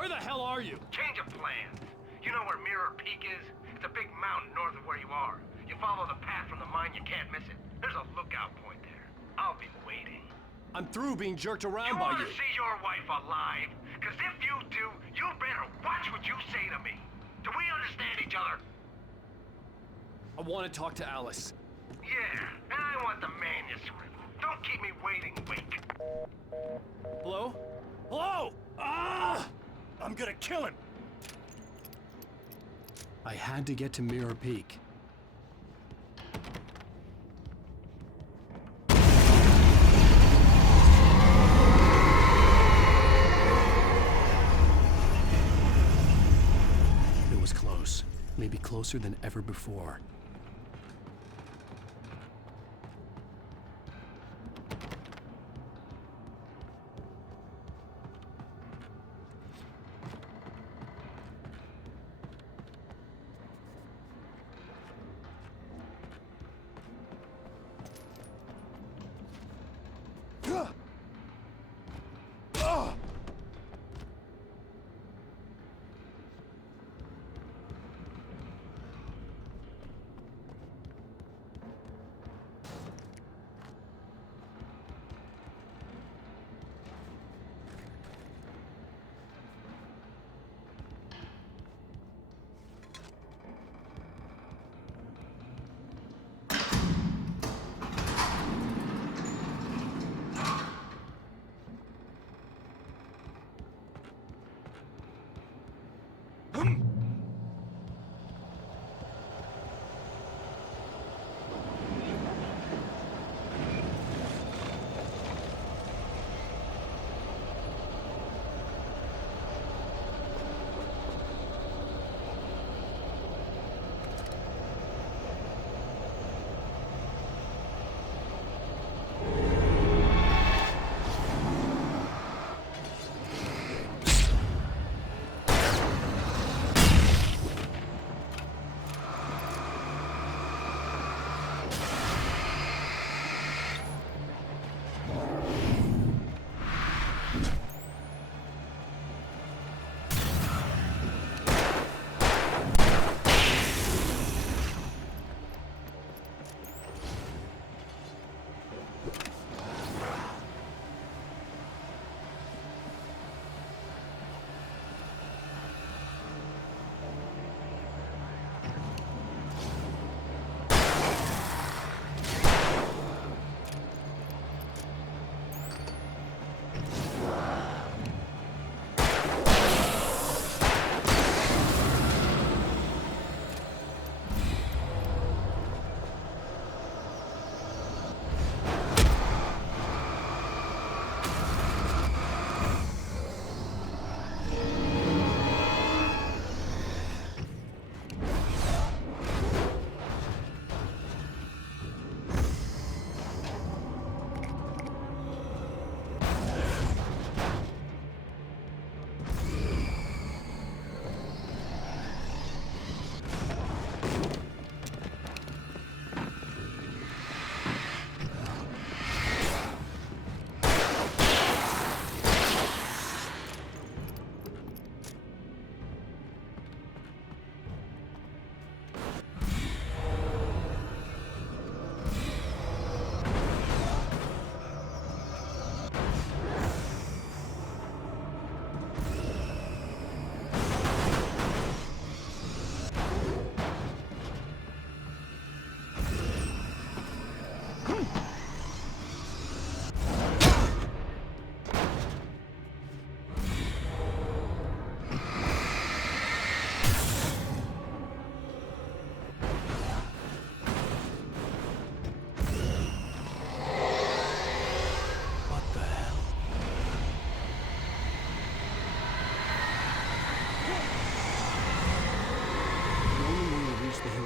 Where the hell are you? Change of plans. You know where Mirror Peak is? It's a big mountain north of where you are. You follow the path from the mine, you can't miss it. There's a lookout point there. I'll be waiting. I'm through being jerked around You by wanna you. see your wife alive? Cause if you do, you better watch what you say to me. Do we understand each other? I want to talk to Alice. Yeah, and I want the manuscript. Don't keep me waiting, Wink. Hello? Hello! Ah! I'm gonna kill him! I had to get to Mirror Peak. It was close. Maybe closer than ever before.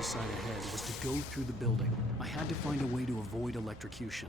Side ahead was to go through the building. I had to find a way to avoid electrocution.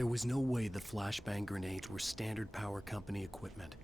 There was no way the flashbang grenades were standard power company equipment.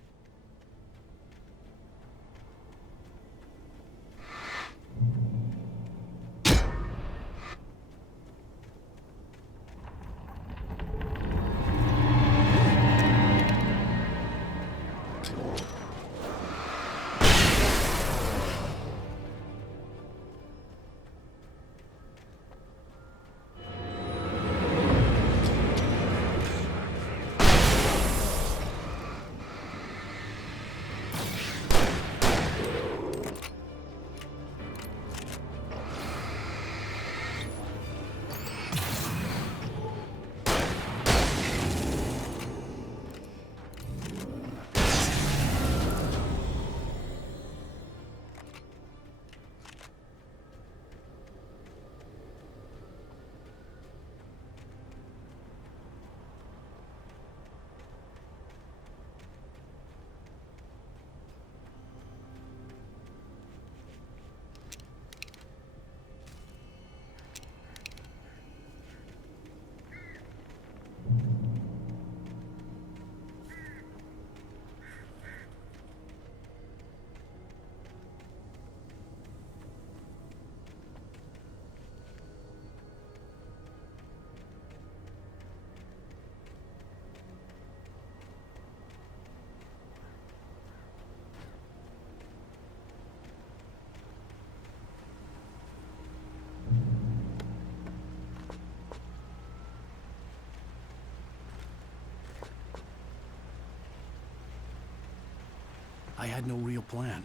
I had no real plan.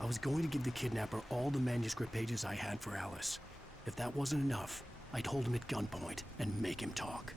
I was going to give the kidnapper all the manuscript pages I had for Alice. If that wasn't enough, I'd hold him at gunpoint and make him talk.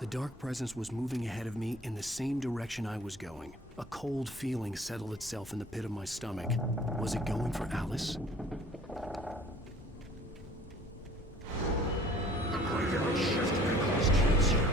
The dark presence was moving ahead of me in the same direction I was going. A cold feeling settled itself in the pit of my stomach. Was it going for Alice? The graveyard shift may cause cancer.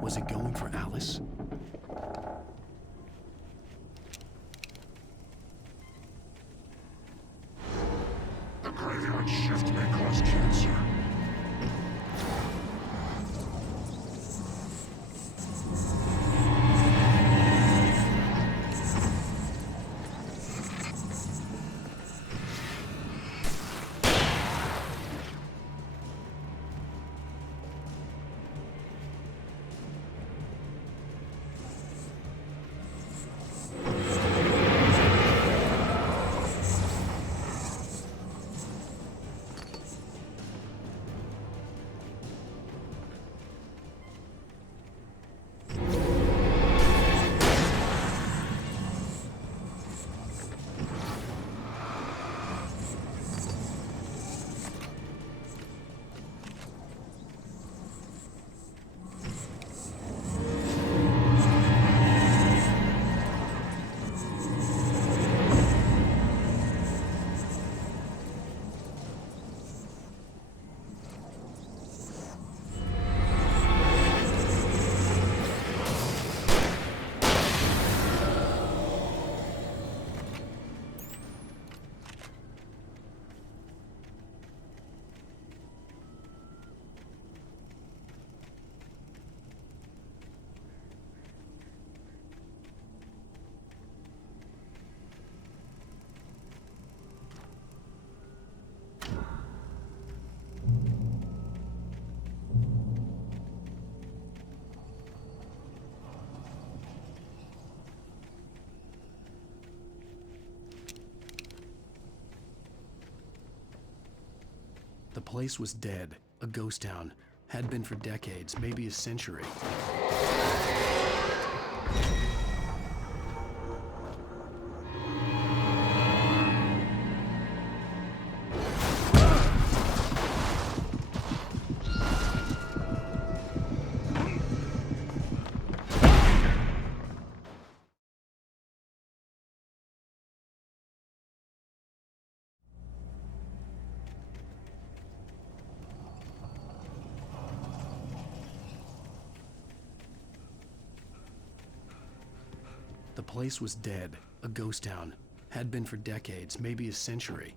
Was it going for Alice? The place was dead, a ghost town. Had been for decades, maybe a century. The place was dead, a ghost town. Had been for decades, maybe a century.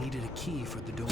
Needed a key for the door.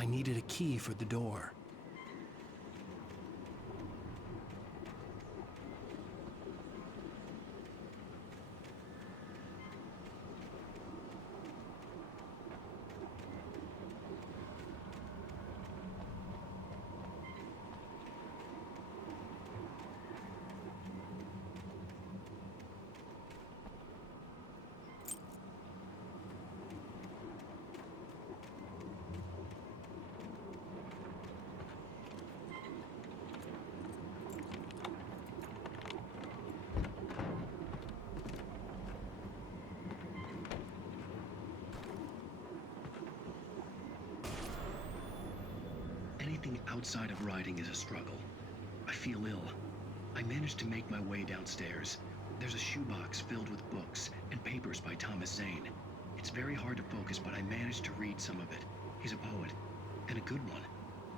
I needed a key for the door. Anything outside of writing is a struggle. I feel ill. I managed to make my way downstairs. There's a shoebox filled with books and papers by Thomas Zane. It's very hard to focus, but I managed to read some of it. He's a poet, and a good one.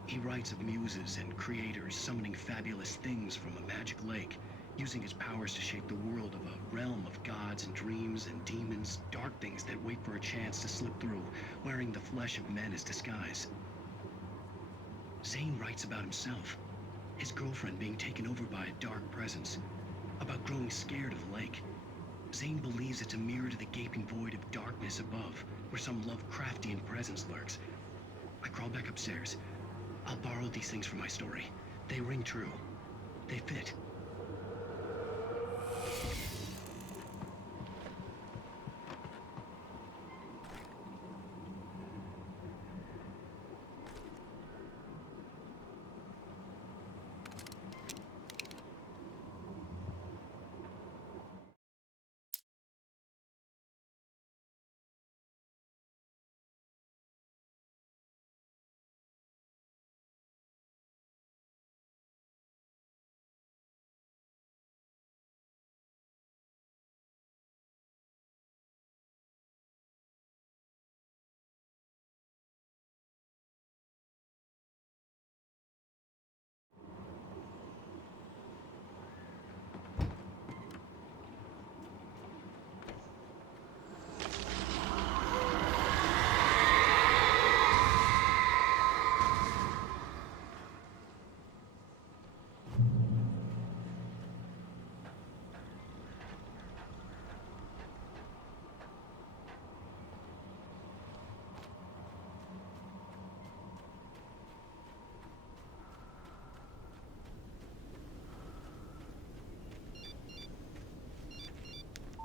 He writes of muses and creators summoning fabulous things from a magic lake, using his powers to shape the world of a realm of gods and dreams and demons, dark things that wait for a chance to slip through, wearing the flesh of men as disguise. Zane writes about himself, his girlfriend being taken over by a dark presence, about growing scared of the lake. Zane believes it's a mirror to the gaping void of darkness above, where some Lovecraftian presence lurks. I crawl back upstairs. I'll borrow these things for my story. They ring true. They fit.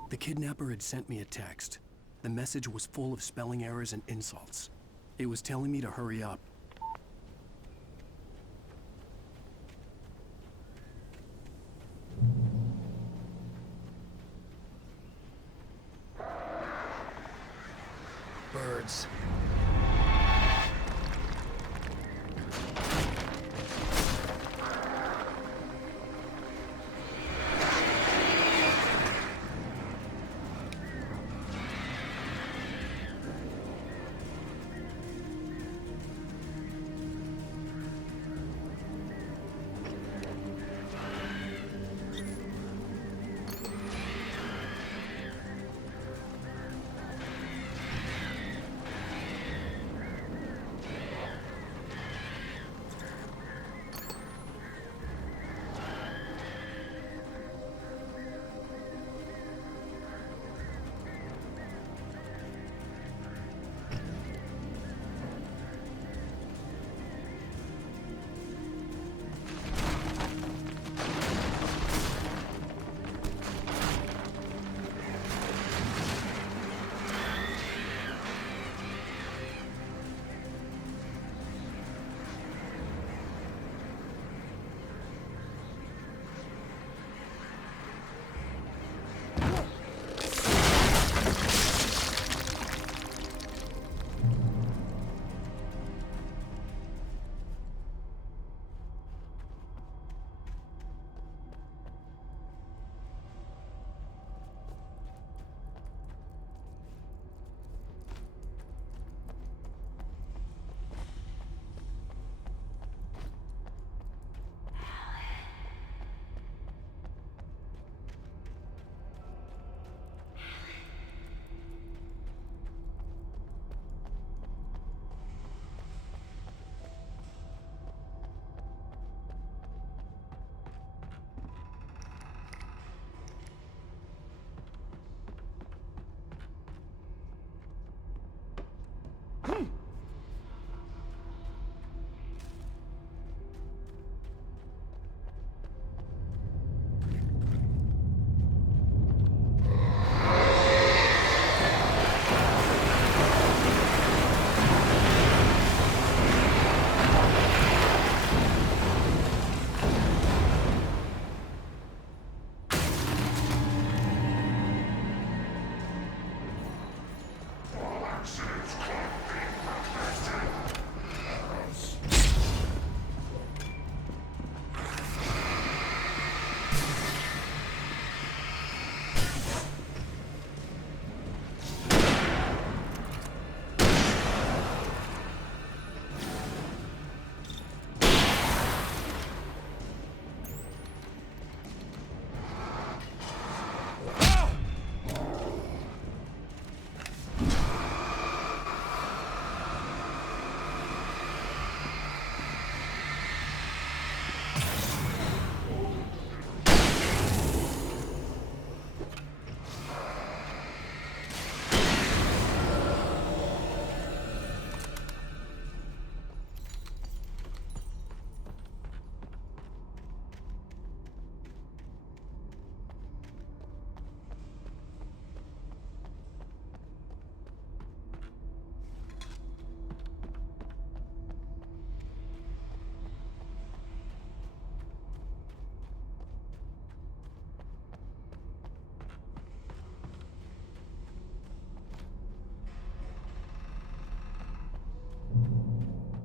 The kidnapper had sent me a text. The message was full of spelling errors and insults. It was telling me to hurry up. Birds.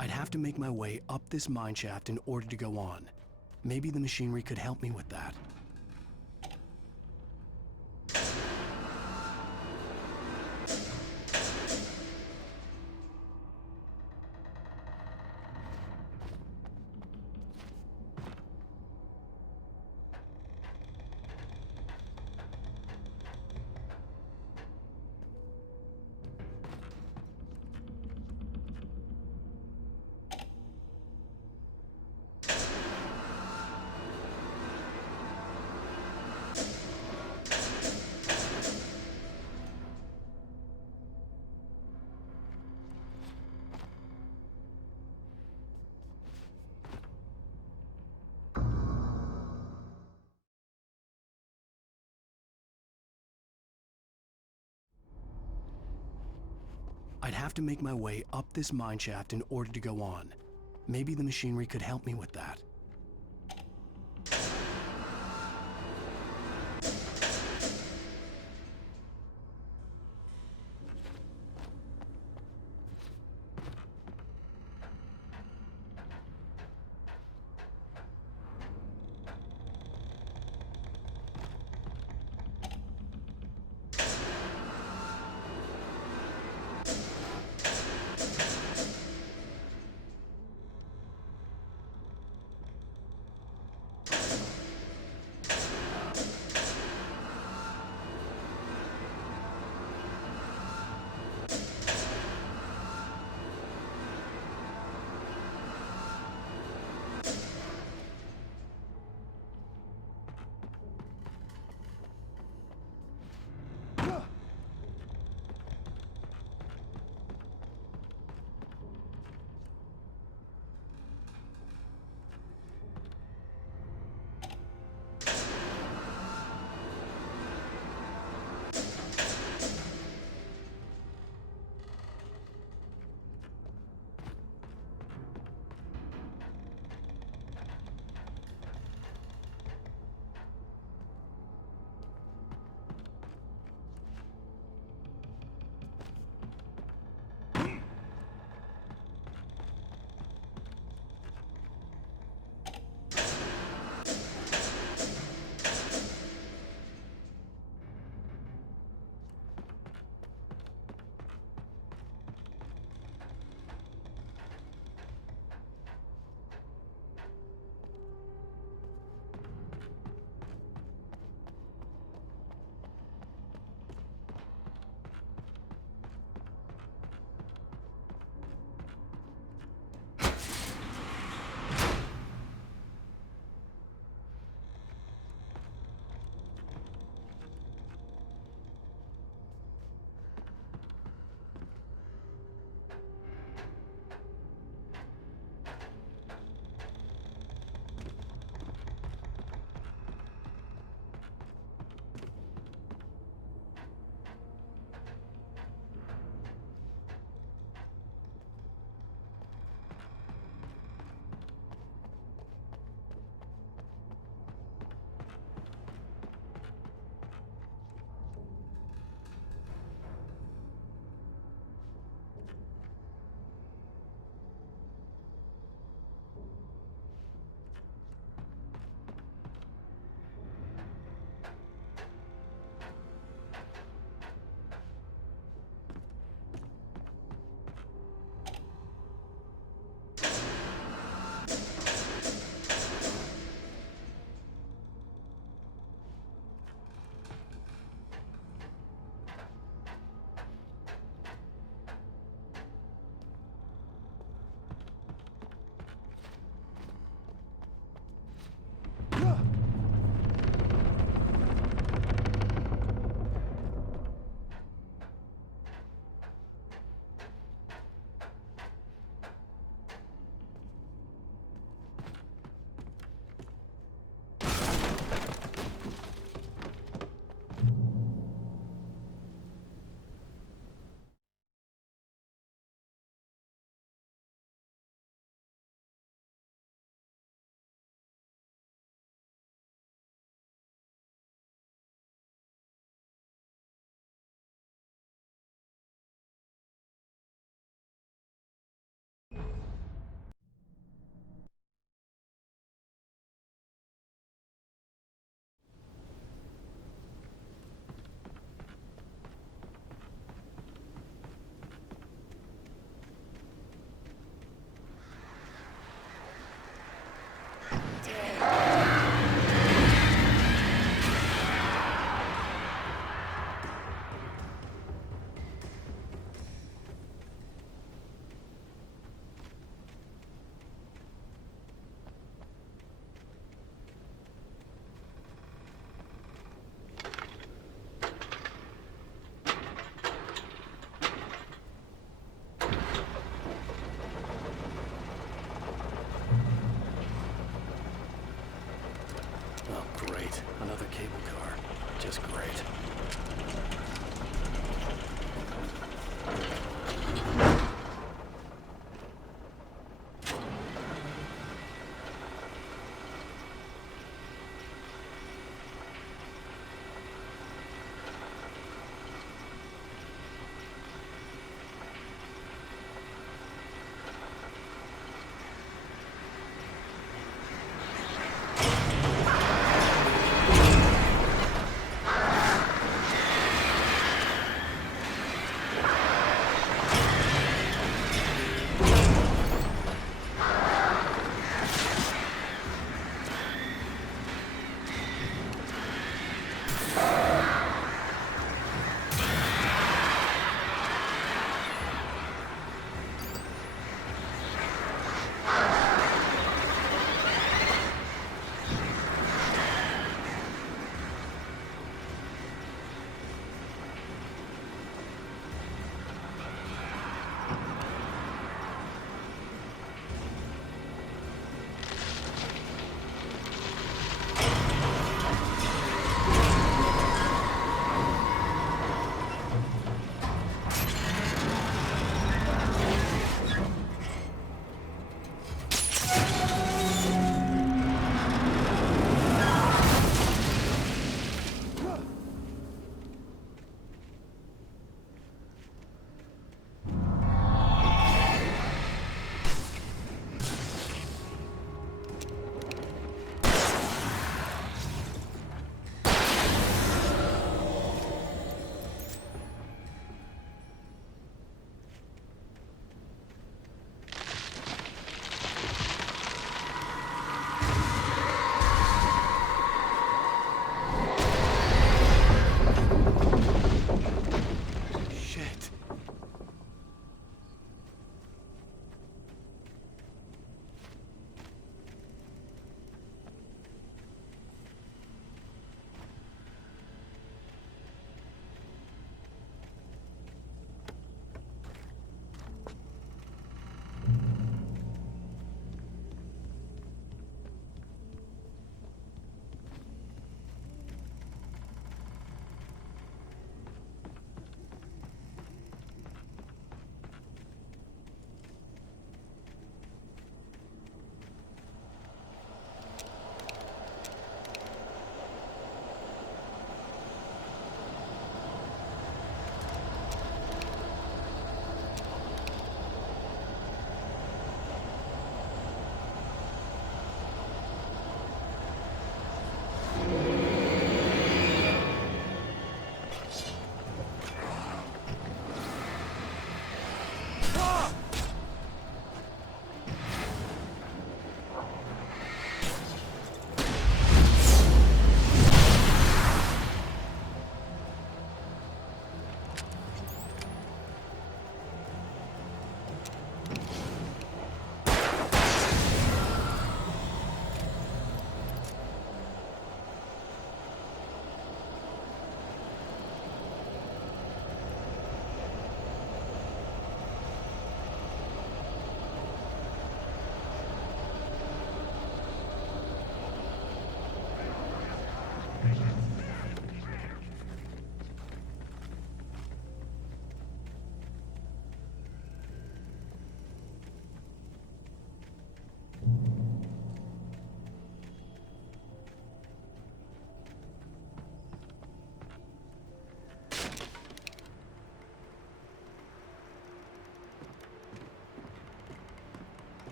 I'd have to make my way up this mine shaft in order to go on. Maybe the machinery could help me with that. I'd have to make my way up this mine shaft in order to go on. Maybe the machinery could help me with that.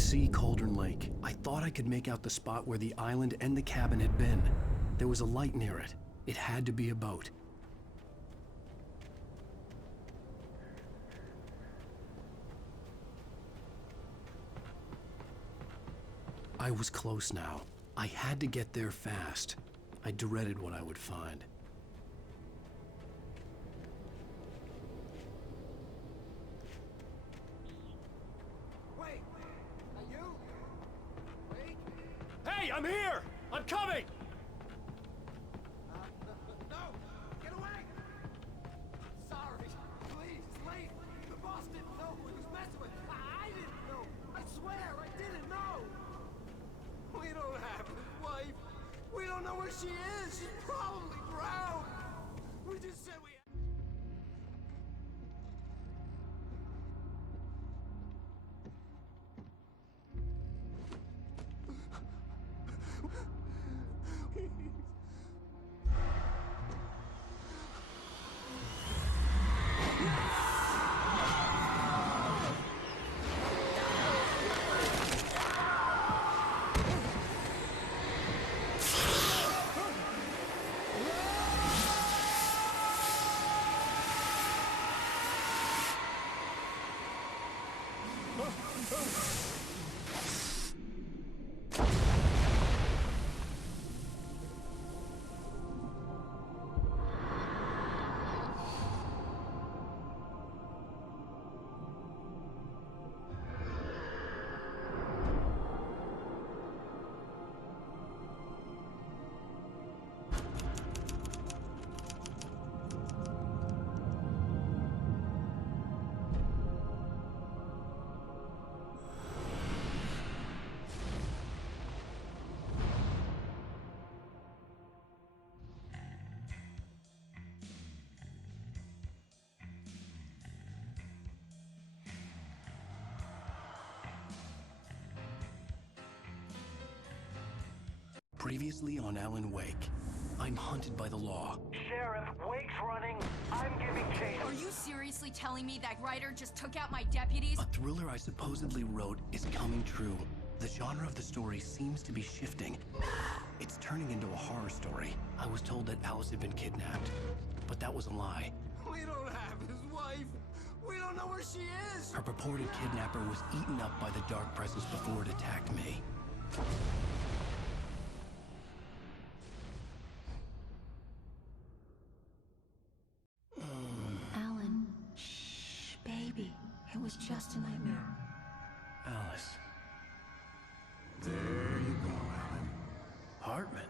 see Cauldron Lake. I thought I could make out the spot where the island and the cabin had been. There was a light near it. It had to be a boat. I was close now. I had to get there fast. I dreaded what I would find. Wait! You? Wait! Hey, I'm here! I'm coming! No! Get away! Sorry. Please, leave. The boss didn't know who he was messing with. I didn't know. I swear, I didn't know. We don't have his wife. We don't know where she is. She's probably drowned. We just said we... Previously on Alan Wake, I'm hunted by the law. Sheriff, Wake's running. I'm giving chase. Are you seriously telling me that writer just took out my deputies? A thriller I supposedly wrote is coming true. The genre of the story seems to be shifting. It's turning into a horror story. I was told that Alice had been kidnapped, but that was a lie. We don't have his wife. We don't know where she is. Her purported kidnapper was eaten up by the dark presence before it attacked me. Alan, shh, baby. It was just a nightmare. Alice. There you go, Alan. Hartman.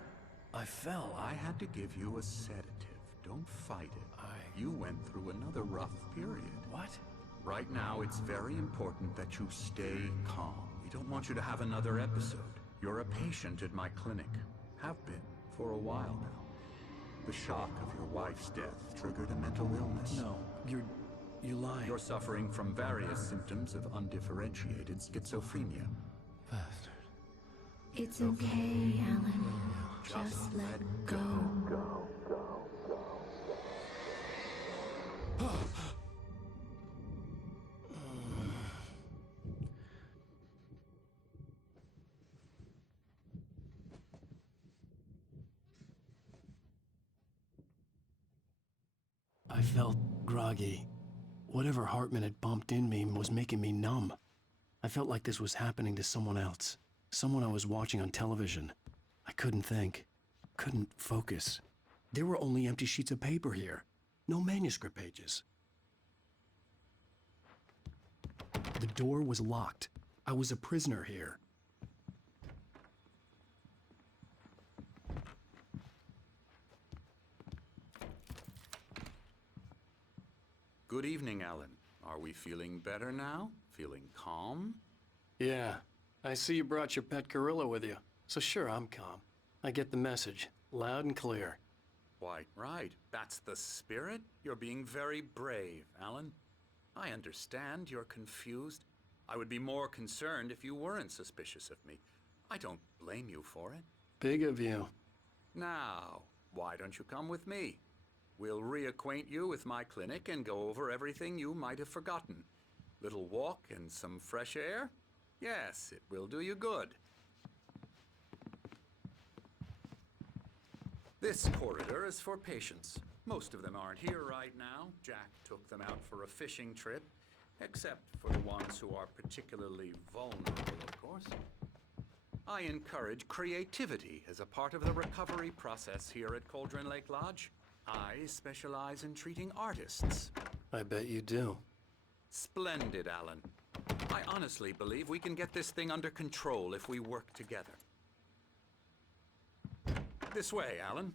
I fell. I had to give you a sedative. Don't fight it. You went through another rough period. What? Right now, it's very important that you stay calm. We don't want you to have another episode. You're a patient at my clinic. Have been for a while now. The shock of your wife's death triggered a mental illness. No, you're lying. You're suffering from various symptoms of undifferentiated schizophrenia. Bastard. It's okay, Alan. Just let go. I felt groggy. Whatever Hartman had bumped in me was making me numb. I felt like this was happening to someone else. Someone I was watching on television. I couldn't think. Couldn't focus. There were only empty sheets of paper here. No manuscript pages. The door was locked. I was a prisoner here. Good evening, Alan. Are we feeling better now? Feeling calm? Yeah, I see you brought your pet gorilla with you. So sure, I'm calm. I get the message, loud and clear. Quite right. That's the spirit. You're being very brave, Alan. I understand you're confused. I would be more concerned if you weren't suspicious of me. I don't blame you for it. Big of you. Now, why don't you come with me? We'll reacquaint you with my clinic and go over everything you might have forgotten. Little walk and some fresh air? Yes, it will do you good. This corridor is for patients. Most of them aren't here right now. Jack took them out for a fishing trip, except for the ones who are particularly vulnerable, of course. I encourage creativity as a part of the recovery process here at Cauldron Lake Lodge. I specialize in treating artists. I bet you do. Splendid, Alan. I honestly believe we can get this thing under control if we work together. This way, Alan.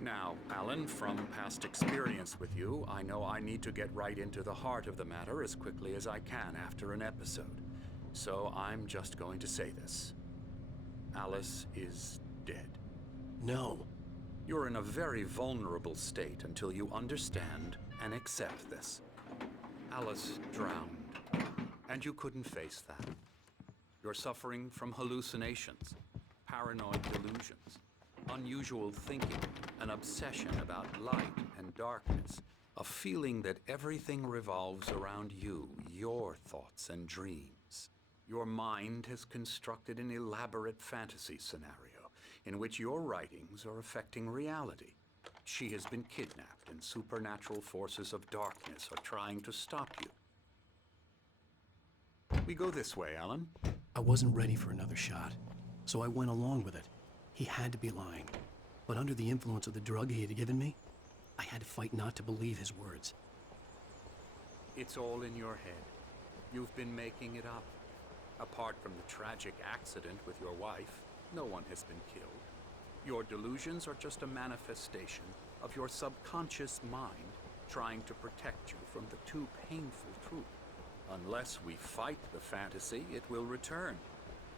Now, Alan, from past experience with you, I know I need to get right into the heart of the matter as quickly as I can after an episode. So I'm just going to say this. Alice is dead. No. You're in a very vulnerable state until you understand and accept this. Alice drowned, and you couldn't face that. You're suffering from hallucinations, paranoid delusions, unusual thinking, an obsession about light and darkness, a feeling that everything revolves around you, your thoughts and dreams. Your mind has constructed an elaborate fantasy scenario in which your writings are affecting reality. She has been kidnapped, and supernatural forces of darkness are trying to stop you. We go this way, Alan. I wasn't ready for another shot, so I went along with it. He had to be lying. But under the influence of the drug he had given me, I had to fight not to believe his words. It's all in your head. You've been making it up. Apart from the tragic accident with your wife, no one has been killed. Your delusions are just a manifestation of your subconscious mind trying to protect you from the too painful truth. Unless we fight the fantasy, it will return.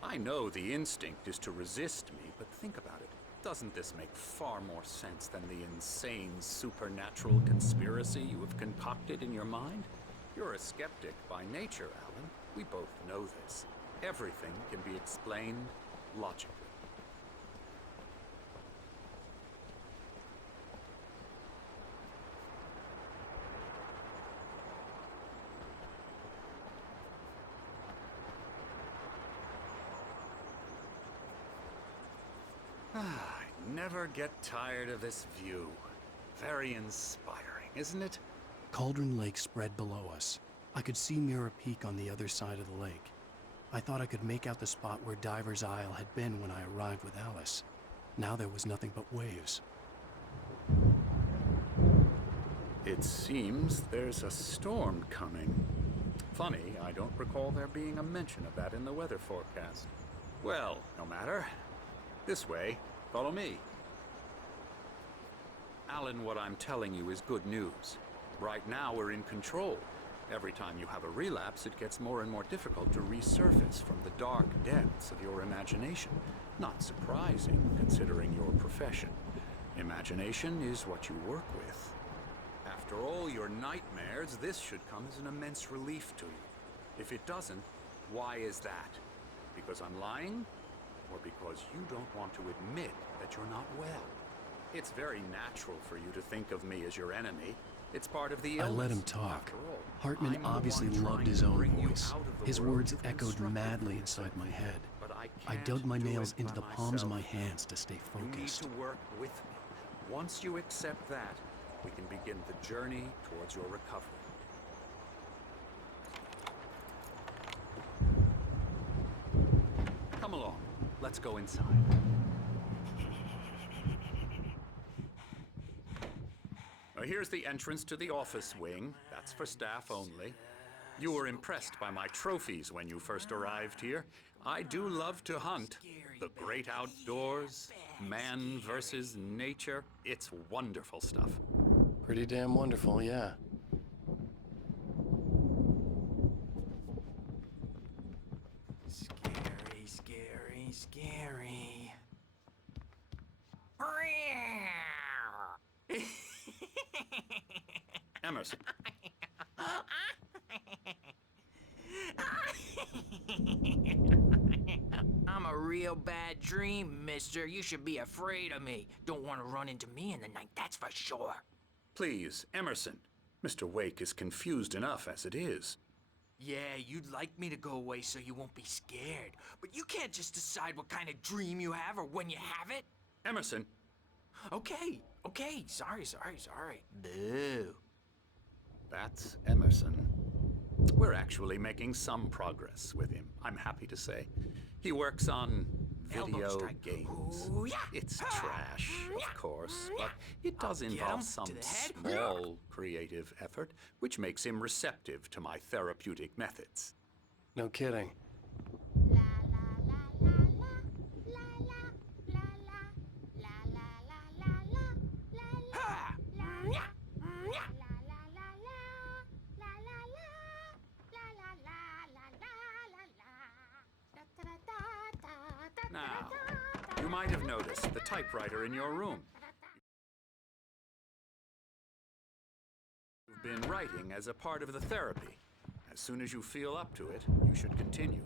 I know the instinct is to resist me, but think about it. Doesn't this make far more sense than the insane supernatural conspiracy you have concocted in your mind? You're a skeptic by nature, Alan. We both know this. Everything can be explained logically. I never get tired of this view. Very inspiring, isn't it? Cauldron Lake spread below us. I could see Mirror Peak on the other side of the lake. I thought I could make out the spot where Diver's Isle had been when I arrived with Alice. Now there was nothing but waves. It seems there's a storm coming. Funny, I don't recall there being a mention of that in the weather forecast. Well, no matter. This way. Follow me. Alan, what I'm telling you is good news. Right now we're in control. Every time you have a relapse, it gets more and more difficult to resurface from the dark depths of your imagination. Not surprising, considering your profession. Imagination is what you work with. After all your nightmares, this should come as an immense relief to you. If it doesn't, why is that? Because I'm lying? Or because you don't want to admit that you're not well? It's very natural for you to think of me as your enemy. It's part of the illness. I let him talk. After all, Hartman I'm the obviously one loved trying his to own bring you voice. out of the His world words you've echoed constructed madly for inside my head. But I can't dug my do nails it into by the palms of my myself. hands to stay You need focused. to work with me. Once you accept that, we can begin the journey towards your recovery. Come along. Let's go inside. Now, here's the entrance to the office wing. That's for staff only. You were impressed by my trophies when you first arrived here. I do love to hunt. The great outdoors, man versus nature. It's wonderful stuff. Pretty damn wonderful, yeah. Scary, scary, scary. Emerson, real bad dream, mister. You should be afraid of me. Don't want to run into me in the night, that's for sure. Please, Emerson. Mr. Wake is confused enough as it is. Yeah, you'd like me to go away so you won't be scared. But you can't just decide what kind of dream you have or when you have it. Emerson, Okay. Sorry. Boo. that's Emerson. We're actually making some progress with him, I'm happy to say. He works on Elbow video strike. games. Ooh, yeah. It's trash, of course, but it does I'll get involve him some to the head. small creative effort, which makes him receptive to my therapeutic methods. No kidding. Ha! Now, you might have noticed the typewriter in your room. You've been writing as a part of the therapy. As soon as you feel up to it, you should continue.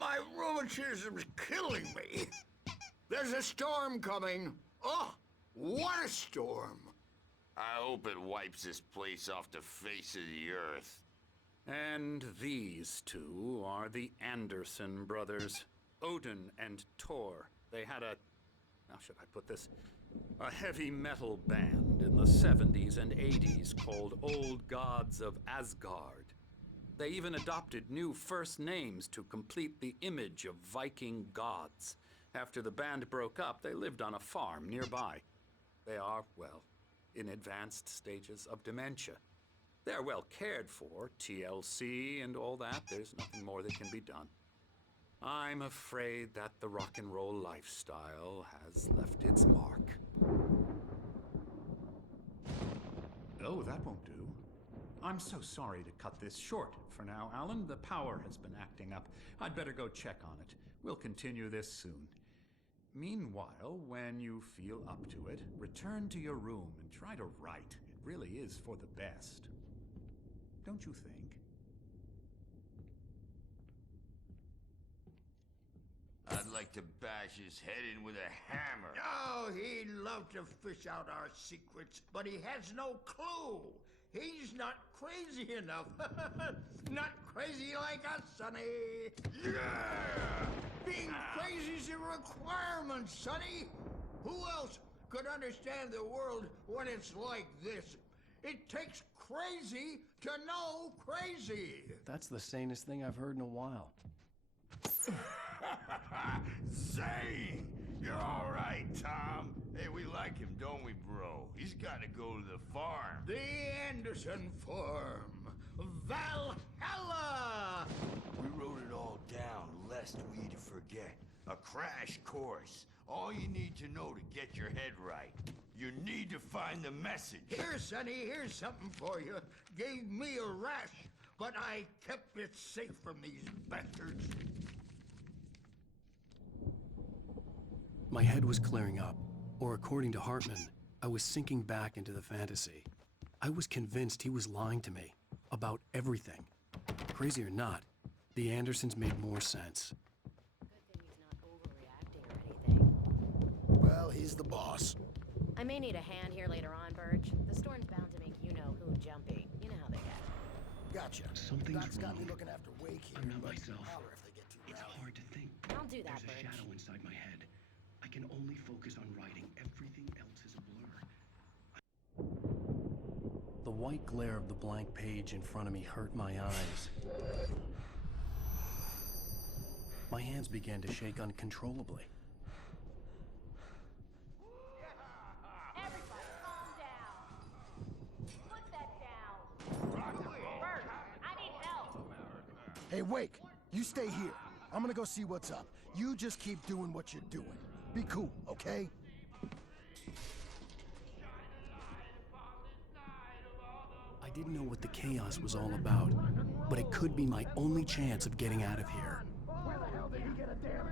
My rheumatism's killing me. There's a storm coming. Oh, what a storm. I hope it wipes this place off the face of the earth. And these two are the Anderson brothers, Odin and Thor. They had a, how should I put this? A heavy metal band in the 70s and 80s called Old Gods of Asgard. They even adopted new first names to complete the image of Viking gods. After the band broke up, they lived on a farm nearby. They are, well, in advanced stages of dementia. They're well cared for, TLC and all that. There's nothing more that can be done. I'm afraid that the rock and roll lifestyle has left its mark. Oh, that won't do. I'm so sorry to cut this short for now, Alan. The power has been acting up. I'd better go check on it. We'll continue this soon. Meanwhile, when you feel up to it, return to your room and try to write. It really is for the best. Don't you think? I'd like to bash his head in with a hammer. Oh, he'd love to fish out our secrets, but he has no clue. He's not crazy enough. Not crazy like us, Sonny. Yeah! Being crazy's a requirement, Sonny. Who else could understand the world when it's like this? It takes crazy to know crazy. That's the sanest thing I've heard in a while. Zane! You're all right, Tom. Hey, we like him, don't we, bro? He's got to go to the farm. The Anderson Farm. Valhalla! We wrote it all down, lest we to forget. A crash course. All you need to know to get your head right. You need to find the message. Here, Sonny, here's something for you. Gave me a rash, but I kept it safe from these bastards. My head was clearing up, or according to Hartman, I was sinking back into the fantasy. I was convinced he was lying to me about everything. Crazy or not, the Andersons made more sense. Good thing he's not overreacting or anything. Well, he's the boss. I may need a hand here later on, Birch. The storm's bound to make you-know-who jumpy. You know how they get. Gotcha. Something's That's got me wrong. looking after Wake here. I'm not but myself. holler if they get too It's rowdy. hard to think. I'll do that, There's a Birch. shadow inside my head. I can only focus on writing. Everything else is a blur. The white glare of the blank page in front of me hurt my eyes. My hands began to shake uncontrollably. Everybody calm down. Put that down. Bert, I need help. Hey, Wake, you stay here. I'm gonna go see what's up. You just keep doing what you're doing. Be cool, okay? I didn't know what the chaos was all about, but it could be my only chance of getting out of here. Where the hell did he get a damn